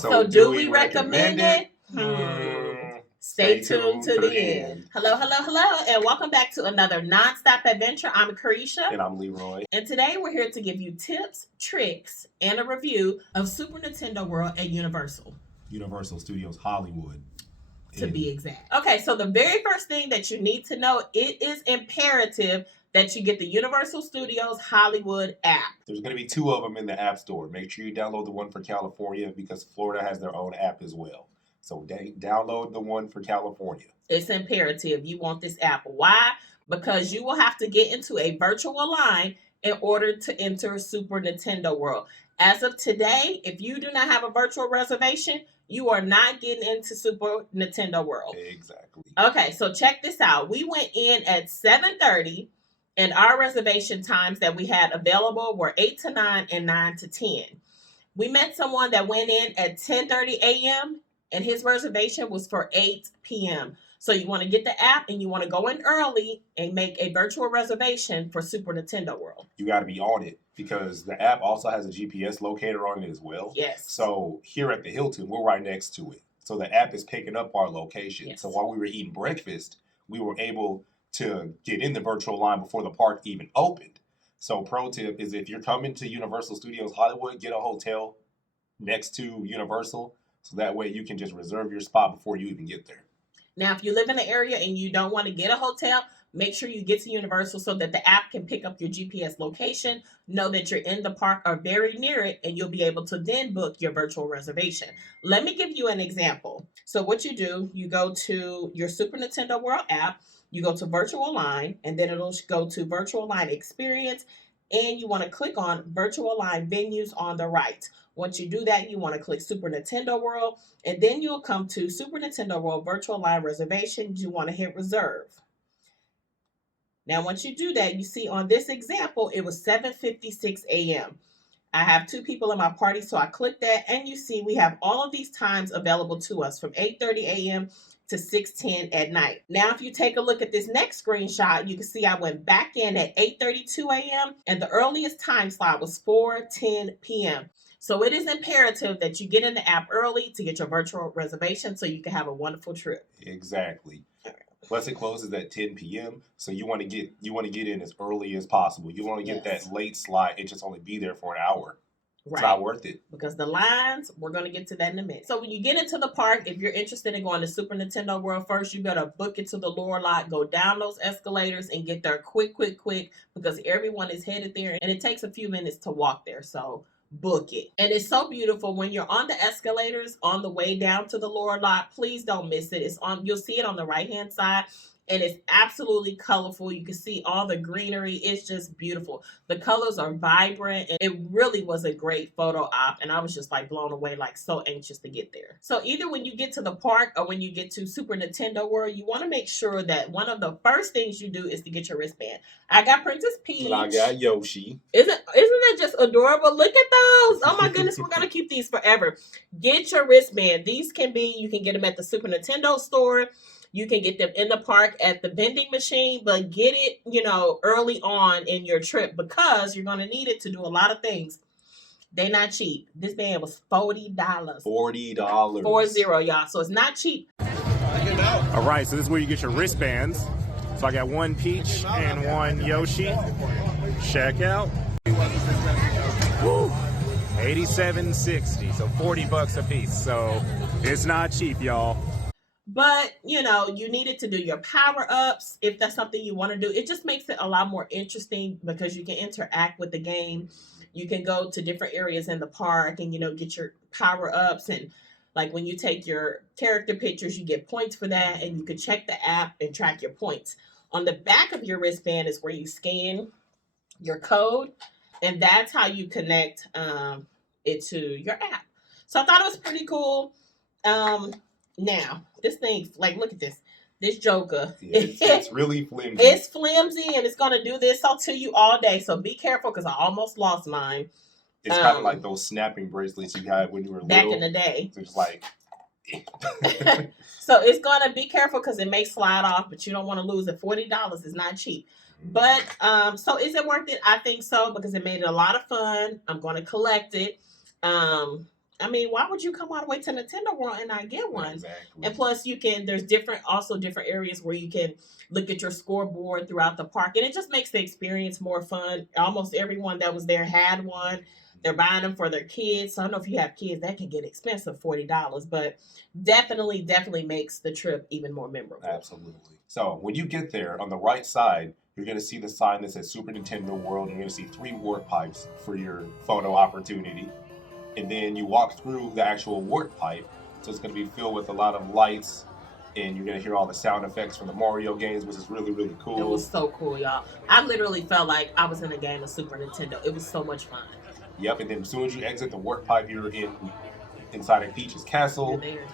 So do we recommend it? Stay tuned to the end. Hello, and welcome back to another non-stop adventure. I'm Carisha. And I'm Leroy. And today we're here to give you tips, tricks, and a review of Super Nintendo World at Universal. Universal Studios Hollywood. To be exact. Okay, so the very first thing that you need to know, it is imperative that you get the Universal Studios Hollywood app. There's going to be 2 of them in the App Store. Make sure you download the one for California because Florida has their own app as well. So download the one for California. It's imperative. You want this app. Why? Because you will have to get into a virtual line in order to enter Super Nintendo World. As of today, if you do not have a virtual reservation, you are not getting into Super Nintendo World. Exactly. Okay, so check this out. We went in at 7:30, and our reservation times that we had available were 8 to 9 and 9 to 10. We met someone that went in at 10:30 a.m., and his reservation was for 8 p.m. So you want to get the app and you want to go in early and make a virtual reservation for Super Nintendo World. You got to be on it because the app also has a GPS locator on it as well. Yes. So here at the Hilton, we're right next to it. So the app is picking up our location. Yes. So while we were eating breakfast, we were able to get in the virtual line before the park even opened. So pro tip is if you're coming to Universal Studios Hollywood, get a hotel next to Universal. So that way you can just reserve your spot before you even get there. Now, if you live in the area and you don't want to get a hotel, make sure you get to Universal so that the app can pick up your GPS location, know that you're in the park or very near it, and you'll be able to then book your virtual reservation. Let me give you an example. So what you do, you go to your Super Nintendo World app, you go to Virtual Line, and then it'll go to Virtual Line Experience, and you want to click on Virtual Line Venues on the right. Once you do that, you want to click Super Nintendo World, and then you'll come to Super Nintendo World Virtual Line Reservations. You want to hit Reserve. Now, once you do that, you see on this example, it was 7:56 a.m. I have 2 people in my party, so I click that, and you see we have all of these times available to us from 8:30 a.m. to 6:10 at night. Now, if you take a look at this next screenshot, you can see I went back in at 8:32 a.m. and the earliest time slot was 4:10 p.m. So it is imperative that you get in the app early to get your virtual reservation so you can have a wonderful trip. Exactly. Plus it closes at 10 p.m. So you want to get in as early as possible. You want to get that late slot and just only be there for an hour. Right. It's not worth it. Because the lines, we're going to get to that in a minute. So when you get into the park, if you're interested in going to Super Nintendo World first, you better book it to the lower lot, go down those escalators and get there quick, because everyone is headed there and it takes a few minutes to walk there. So book it. And it's so beautiful when you're on the escalators on the way down to the lower lot. Please don't miss it. You'll see it on the right hand side. And it's absolutely colorful. You can see all the greenery. It's just beautiful. The colors are vibrant. And it really was a great photo op. And I was just like blown away, like so anxious to get there. So either when you get to the park or when you get to Super Nintendo World, you want to make sure that one of the first things you do is to get your wristband. I got Princess Peach. And I got Yoshi. Isn't that just adorable? Look at those. Oh my goodness, we're going to keep these forever. Get your wristband. These you can get them at the Super Nintendo store. You can get them in the park at the vending machine, but get it, early on in your trip because you're going to need it to do a lot of things. They're not cheap. This band was $40. $40. 40, y'all. So it's not cheap. All right, so this is where you get your wristbands. So I got 1 Peach and 1 Yoshi. Check out. Woo! $87.60, so $40 a piece. So it's not cheap, y'all. But, you needed to do your power-ups if that's something you want to do. It just makes it a lot more interesting because you can interact with the game. You can go to different areas in the park and, get your power-ups. And, like, when you take your character pictures, you get points for that. And you can check the app and track your points. On the back of your wristband is where you scan your code. And that's how you connect it to your app. So I thought it was pretty cool. Now, this thing, like, look at this. This Joker. Yeah, it's really flimsy. It's flimsy, and it's going to do this to you all day. So be careful, because I almost lost mine. It's kind of like those snapping bracelets you had when you were back little. in the day. So just like... So it's going to be careful, because it may slide off, but you don't want to lose it. $40 is not cheap. But, so is it worth it? I think so, because it made it a lot of fun. I'm going to collect it. I mean, why would you come all the way to Nintendo World and not get one? Exactly. And plus, there's different areas where you can look at your scoreboard throughout the park, and it just makes the experience more fun. Almost everyone that was there had one. They're buying them for their kids. So I don't know if you have kids, that can get expensive, $40, but definitely makes the trip even more memorable. Absolutely. So when you get there, on the right side, you're going to see the sign that says Super Nintendo World. You're going to see 3 warp pipes for your photo opportunity. And then you walk through the actual warp pipe. So it's going to be filled with a lot of lights. And you're going to hear all the sound effects from the Mario games, which is really, really cool. It was so cool, y'all. I literally felt like I was in a game of Super Nintendo. It was so much fun. Yep, and then as soon as you exit the warp pipe, you're inside of Peach's castle. You're there.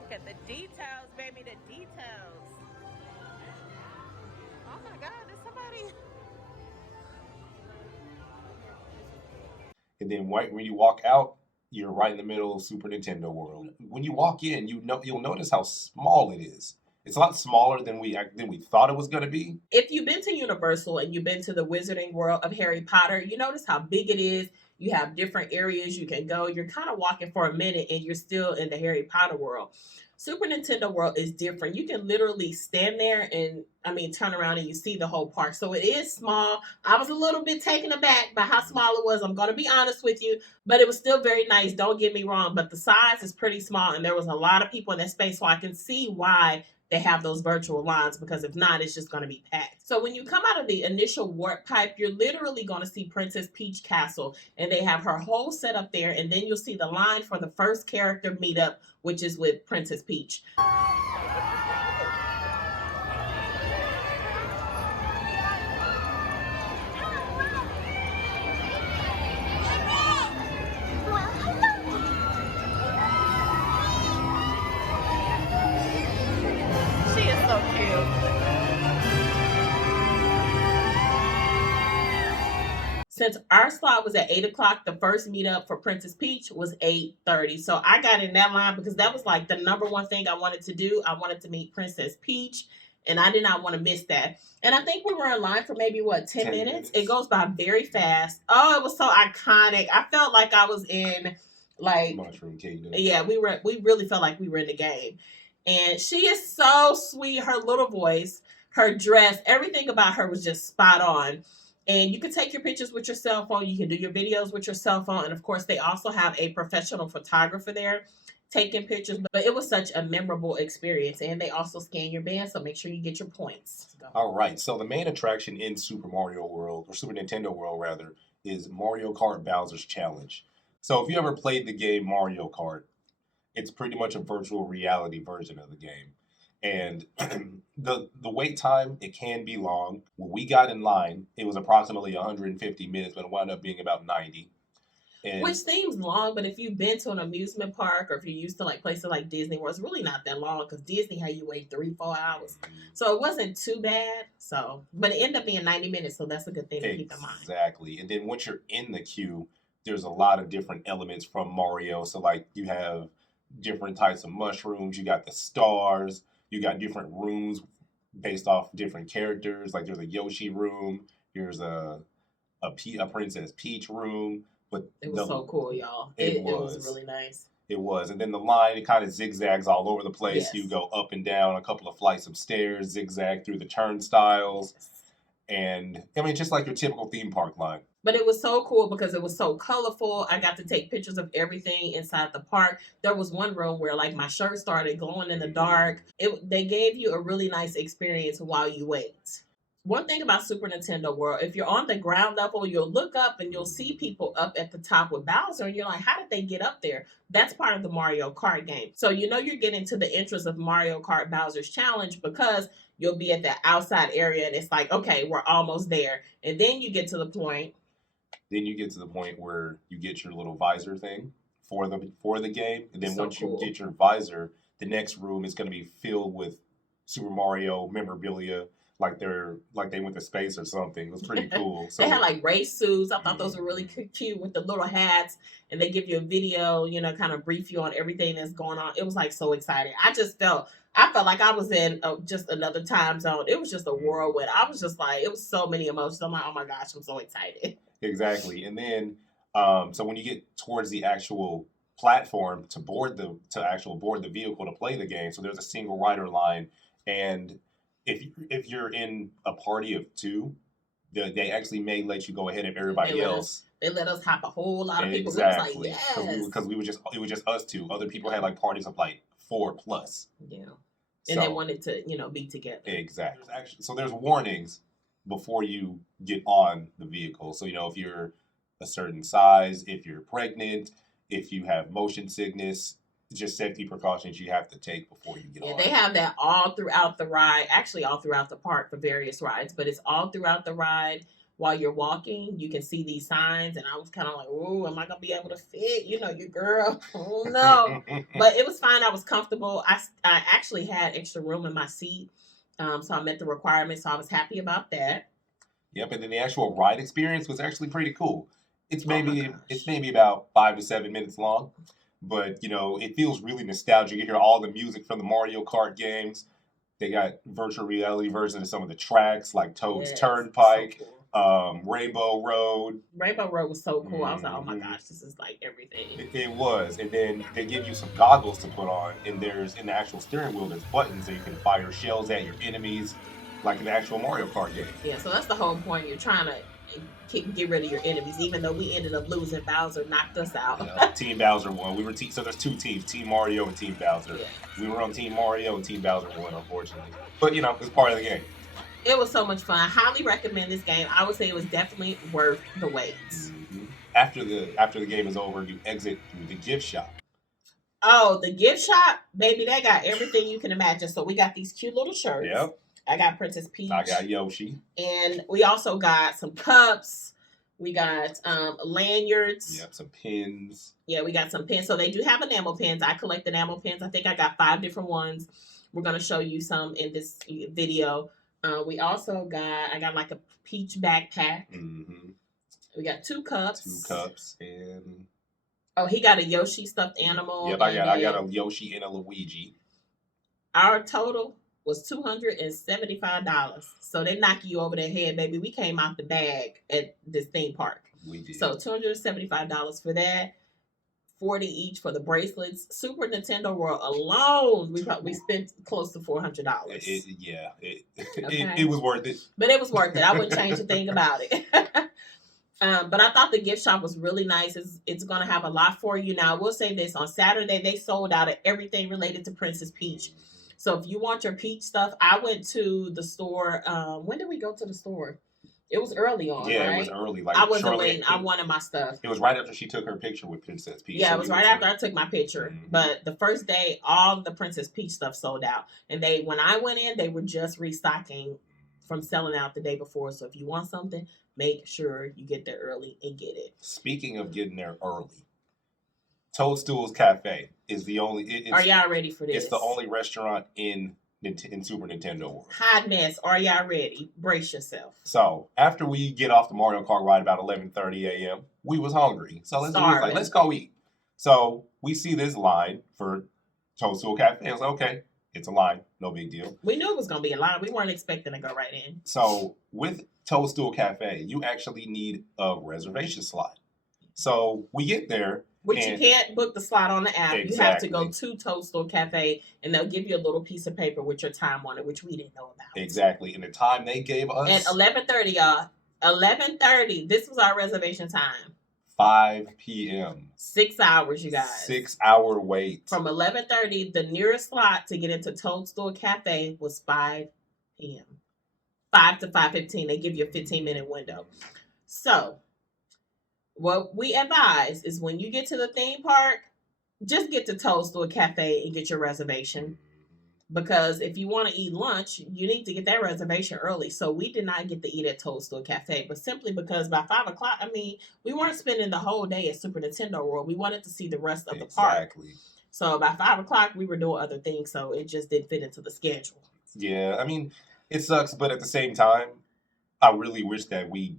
Look at the details, baby, the details. Oh my God, there's somebody. And then right when you walk out, you're right in the middle of Super Nintendo World. When you walk in, you'll notice how small it is. It's a lot smaller than we thought it was going to be. If you've been to Universal and you've been to the Wizarding World of Harry Potter, you notice how big it is. You have different areas you can go. You're kind of walking for a minute and you're still in the Harry Potter world. Super Nintendo World is different. You can literally stand there and, turn around and you see the whole park. So it is small. I was a little bit taken aback by how small it was. I'm going to be honest with you, but it was still very nice. Don't get me wrong, but the size is pretty small and there was a lot of people in that space. So I can see why they have those virtual lines, because if not, it's just going to be packed. So when you come out of the initial warp pipe, you're literally going to see Princess Peach Castle, and they have her whole setup there, and then you'll see the line for the first character meetup, which is with Princess Peach. She is so cute. Since our slot was at 8 o'clock, the first meetup for Princess Peach was 8:30. So I got in that line because that was like the number one thing I wanted to do. I wanted to meet Princess Peach, and I did not want to miss that. And I think we were in line for maybe, 10 minutes? It goes by very fast. Oh, it was so iconic. I felt like I was in, Mushroom Kingdom. Yeah, we really felt like we were in the game. And she is so sweet. Her little voice, her dress, everything about her was just spot on. And you can take your pictures with your cell phone. You can do your videos with your cell phone. And of course, they also have a professional photographer there taking pictures. But it was such a memorable experience. And they also scan your band, so make sure you get your points. All right. So the main attraction in Super Mario World, or Super Nintendo World rather, is Mario Kart Bowser's Challenge. So if you ever played the game Mario Kart, it's pretty much a virtual reality version of the game. And the wait time, it can be long. When we got in line, it was approximately 150 minutes, but it wound up being about 90. Which seems long, but if you've been to an amusement park or if you're used to places like Disney, where it's really not that long, because Disney had you wait 3-4 hours. So it wasn't too bad. But it ended up being 90 minutes, so that's a good thing to keep in mind. Exactly. And then once you're in the queue, there's a lot of different elements from Mario. So you have different types of mushrooms, you got the stars, you got different rooms based off different characters. Like there's a Yoshi room, there's a Princess Peach room. But it was so cool, y'all. It was really nice. It was. And then the line, it kind of zigzags all over the place. Yes. You go up and down a couple of flights of stairs, zigzag through the turnstiles. Yes. And just like your typical theme park line. But it was so cool because it was so colorful. I got to take pictures of everything inside the park. There was one room where my shirt started glowing in the dark. They gave you a really nice experience while you wait. One thing about Super Nintendo World, if you're on the ground level, you'll look up and you'll see people up at the top with Bowser, and you're like, how did they get up there? That's part of the Mario Kart game. So you're getting to the entrance of Mario Kart Bowser's Challenge because you'll be at the outside area and it's like, okay, we're almost there. And then you get to the point. Then you get to the point where you get your little visor thing for the game. And then once you get your visor, the next room is going to be filled with Super Mario memorabilia. like they went to space or something. It was pretty cool. So They had like race suits. I thought those were really cute with the little hats, and they give you a video, kind of brief you on everything that's going on. It was like so exciting. I felt like I was in just another time zone. It was just a whirlwind. I was just like, it was so many emotions. I'm like, oh my gosh, I'm so excited. Exactly. And then, so when you get towards the actual platform to board the vehicle to play the game, so there's a single rider line, and if you're in a party of two, they actually may let you go ahead of everybody else. They let us hop a whole lot of people. Exactly. It was like, yes. Because it was just us two. Other people had like parties of like 4+. Yeah. And they wanted to, be together. Exactly. Actually, so there's warnings before you get on the vehicle. So, if you're a certain size, if you're pregnant, if you have motion sickness, just safety precautions you have to take before you get on. Yeah, they have that all throughout the ride, actually all throughout the park for various rides, but it's all throughout the ride. While you're walking, you can see these signs, and I was kind of like, "Ooh, am I gonna be able to fit? Your girl? Oh no!" But it was fine. I was comfortable. I actually had extra room in my seat, so I met the requirements. So I was happy about that. Yep, and then the actual ride experience was actually pretty cool. It's maybe about 5 to 7 minutes long, but it feels really nostalgic. You hear all the music from the Mario Kart games. They got virtual reality versions of some of the tracks, like Toad's Turnpike. So cool. Rainbow Road. Rainbow Road was so cool. I was like, oh my gosh, this is like everything. It was. And then they give you some goggles to put on, and there's in the actual steering wheel, there's buttons that you can fire shells at your enemies, like in the actual Mario Kart game. Yeah, so that's the whole point. You're trying to get rid of your enemies, even though we ended up losing. Bowser knocked us out. Team Bowser won. So there's two teams, Team Mario and Team Bowser. Yeah. We were on Team Mario and Team Bowser won, unfortunately. But it's part of the game. It was so much fun. I highly recommend this game. I would say it was definitely worth the wait. Mm-hmm. After the game is over, you exit through the gift shop. Oh, the gift shop, baby, they got everything you can imagine. So we got these cute little shirts. Yep. I got Princess Peach. I got Yoshi. And we also got some cups. We got lanyards. Yep, some pins. Yeah, we got some pins. So they do have enamel pins. I collect enamel pins. I think I got 5 different ones. We're going to show you some in this video. We also I got like a peach backpack. Mm-hmm. We got 2 cups. 2 cups and... Oh, he got a Yoshi stuffed animal. Yep, I got a Yoshi and a Luigi. Our total was $275. So they knock you over the head, baby. We came out the bag at this theme park. We did. So $275 for that. $40 each for the bracelets. Super Nintendo World alone, we spent close to $400. It was worth it. But it was worth it. I wouldn't change a thing about it. But I thought the gift shop was really nice. It's going to have a lot for you. Now, I will say this. On Saturday, they sold out of everything related to Princess Peach. So if you want your Peach stuff, I went to the store. When did we go to the store? It was early on, yeah, right? It was early. Like I wasn't waiting. I wanted my stuff. It was right after she took her picture with Princess Peach. Yeah, it was right after I took my picture. Mm-hmm. But the first day, all the Princess Peach stuff sold out. And when I went in, they were just restocking from selling out the day before. So if you want something, make sure you get there early and get it. Speaking of getting there early, TOADSTOOL's Cafe is the only... Are y'all ready for this? It's the only restaurant in Super Nintendo World. Hot mess. Are y'all ready? Brace yourself. So after we get off the Mario Kart ride about 11:30 a.m., we was hungry. So let's go eat. So we see this line for TOADSTOOL Cafe. I was like, okay, it's a line, no big deal. We knew it was gonna be a line. We weren't expecting to go right in. So with TOADSTOOL Cafe, you actually need a reservation slot. So we get there. Which you can't book the slot on the app. Exactly. You have to go to TOADSTOOL Cafe, and they'll give you a little piece of paper with your time on it, which we didn't know about. Exactly. And the time they gave us... At 11:30, y'all. 11:30. This was our reservation time. 5 p.m. 6 hours, you guys. 6-hour wait. From 11:30, the nearest slot to get into TOADSTOOL Cafe was 5 p.m. 5 to 5:15. They give you a 15-minute window. So... what we advise is when you get to the theme park, just get to TOADSTOOL Cafe and get your reservation. Because if you want to eat lunch, you need to get that reservation early. So we did not get to eat at TOADSTOOL Cafe, but simply because by 5 o'clock, we weren't spending the whole day at Super Nintendo World. We wanted to see the rest of the park. So by 5 o'clock, we were doing other things. So it just didn't fit into the schedule. Yeah, It sucks, but at the same time, I really wish that we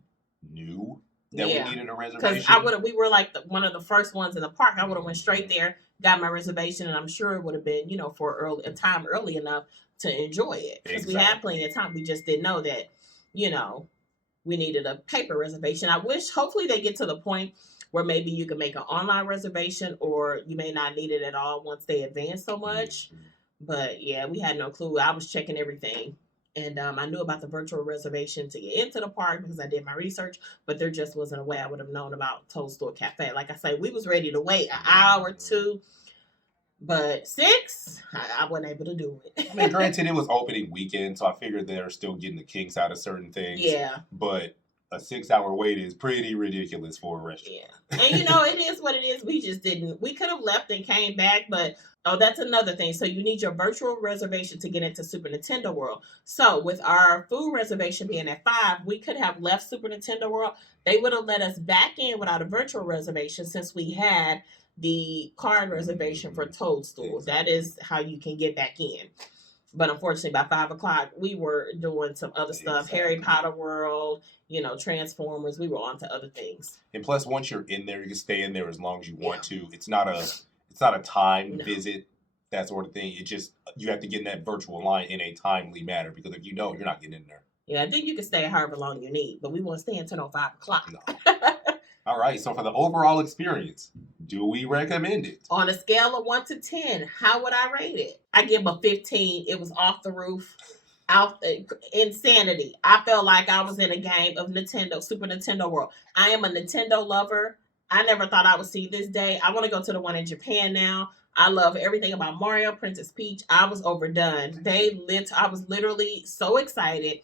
knew that we needed a reservation. Because we were like one of the first ones in the park. I would have went straight there, got my reservation, and I'm sure it would have been, for a time early enough to enjoy it. Because we had plenty of time. We just didn't know that, we needed a paper reservation. I wish, hopefully they get to the point where maybe you can make an online reservation, or you may not need it at all once they advance so much. Mm-hmm. But yeah, we had no clue. I was checking everything. And I knew about the virtual reservation to get into the park because I did my research, but there just wasn't a way I would have known about TOADSTOOL Cafe. Like I say, we was ready to wait an hour or two, but 6, I wasn't able to do it. I mean, granted, it was opening weekend, so I figured they're still getting the kinks out of certain things. Yeah. But a 6-hour wait is pretty ridiculous for a restaurant. Yeah. And it is what it is. We just didn't. We could have left and came back, but that's another thing. So you need your virtual reservation to get into Super Nintendo World. So with our food reservation being at 5, we could have left Super Nintendo World. They would have let us back in without a virtual reservation since we had the card reservation for TOADSTOOL. Exactly. That is how you can get back in. But unfortunately, by 5 o'clock, we were doing some other stuff. Exactly. Harry Potter World, Transformers. We were on to other things. And plus, once you're in there, you can stay in there as long as you want to. It's not a timed visit, that sort of thing. It just, you have to get in that virtual line in a timely manner, because if you're not getting in there. Yeah, I think you can stay however long you need, but we won't stay until 5 o'clock. No. All right, so for the overall experience, do we recommend it? On a scale of 1 to 10, how would I rate it? I give a 15. It was off the roof. Insanity. I felt like I was in a game of Super Nintendo World. I am a Nintendo lover. I never thought I would see this day. I want to go to the one in Japan now. I love everything about Mario, Princess Peach. I was overdone. I was literally so excited.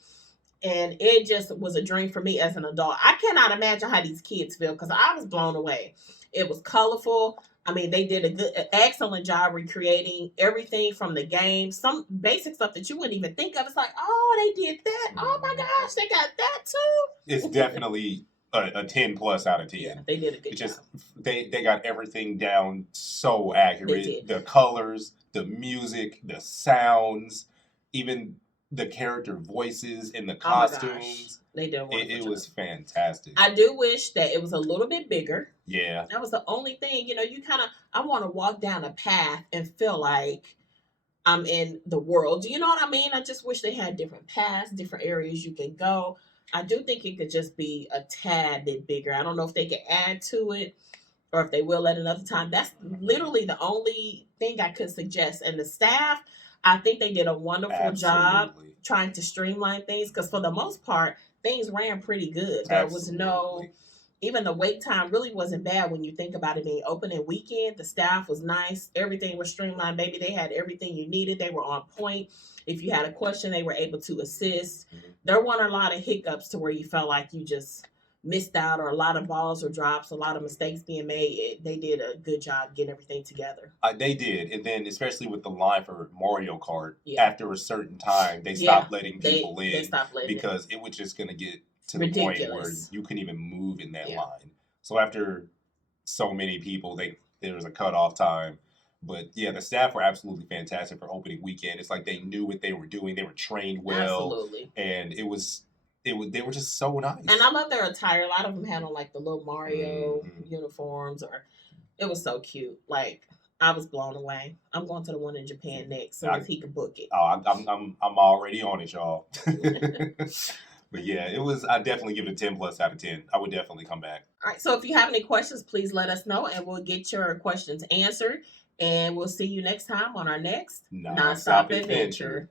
And it just was a dream for me as an adult. I cannot imagine how these kids feel, because I was blown away. It was colorful. I mean, they did an excellent job recreating everything from the game. Some basic stuff that you wouldn't even think of. It's like, oh, they did that. Oh my gosh, they got that too. It's definitely a 10 plus out of 10. Yeah, they did a good job. They got everything down so accurate. The colors, the music, the sounds, even the character voices and the costumes. They did it was fantastic. I do wish that it was a little bit bigger. Yeah. That was the only thing. I want to walk down a path and feel like I'm in the world. Do you know what I mean? I just wish they had different paths, different areas you can go. I do think it could just be a tad bit bigger. I don't know if they could add to it or if they will at another time. That's literally the only thing I could suggest. And the staff, I think they did a wonderful job trying to streamline things, because for the most part, things ran pretty good. There was even the wait time really wasn't bad when you think about it being open and weekend. The staff was nice. Everything was streamlined. Baby, they had everything you needed. They were on point. If you had a question, they were able to assist. Mm-hmm. There weren't a lot of hiccups to where you felt like you just missed out, or a lot of balls or drops, a lot of mistakes being made. They did a good job getting everything together. They did. And then especially with the line for Mario Kart, after a certain time, they stopped letting people in. They stopped letting because it was just going to get to the point where you couldn't even move in that line. So after so many people, there was a cutoff time. But yeah, the staff were absolutely fantastic for opening weekend. It's like they knew what they were doing. They were trained well. Absolutely. And they were just so nice. And I love their attire. A lot of them had on like the little Mario uniforms, it was so cute. Like, I was blown away. I'm going to the one in Japan next, so he can book it. Oh, I'm already on it, y'all. But yeah, I definitely give it a 10 plus out of 10. I would definitely come back. All right. So if you have any questions, please let us know and we'll get your questions answered. And we'll see you next time on our next Nonstop Adventure.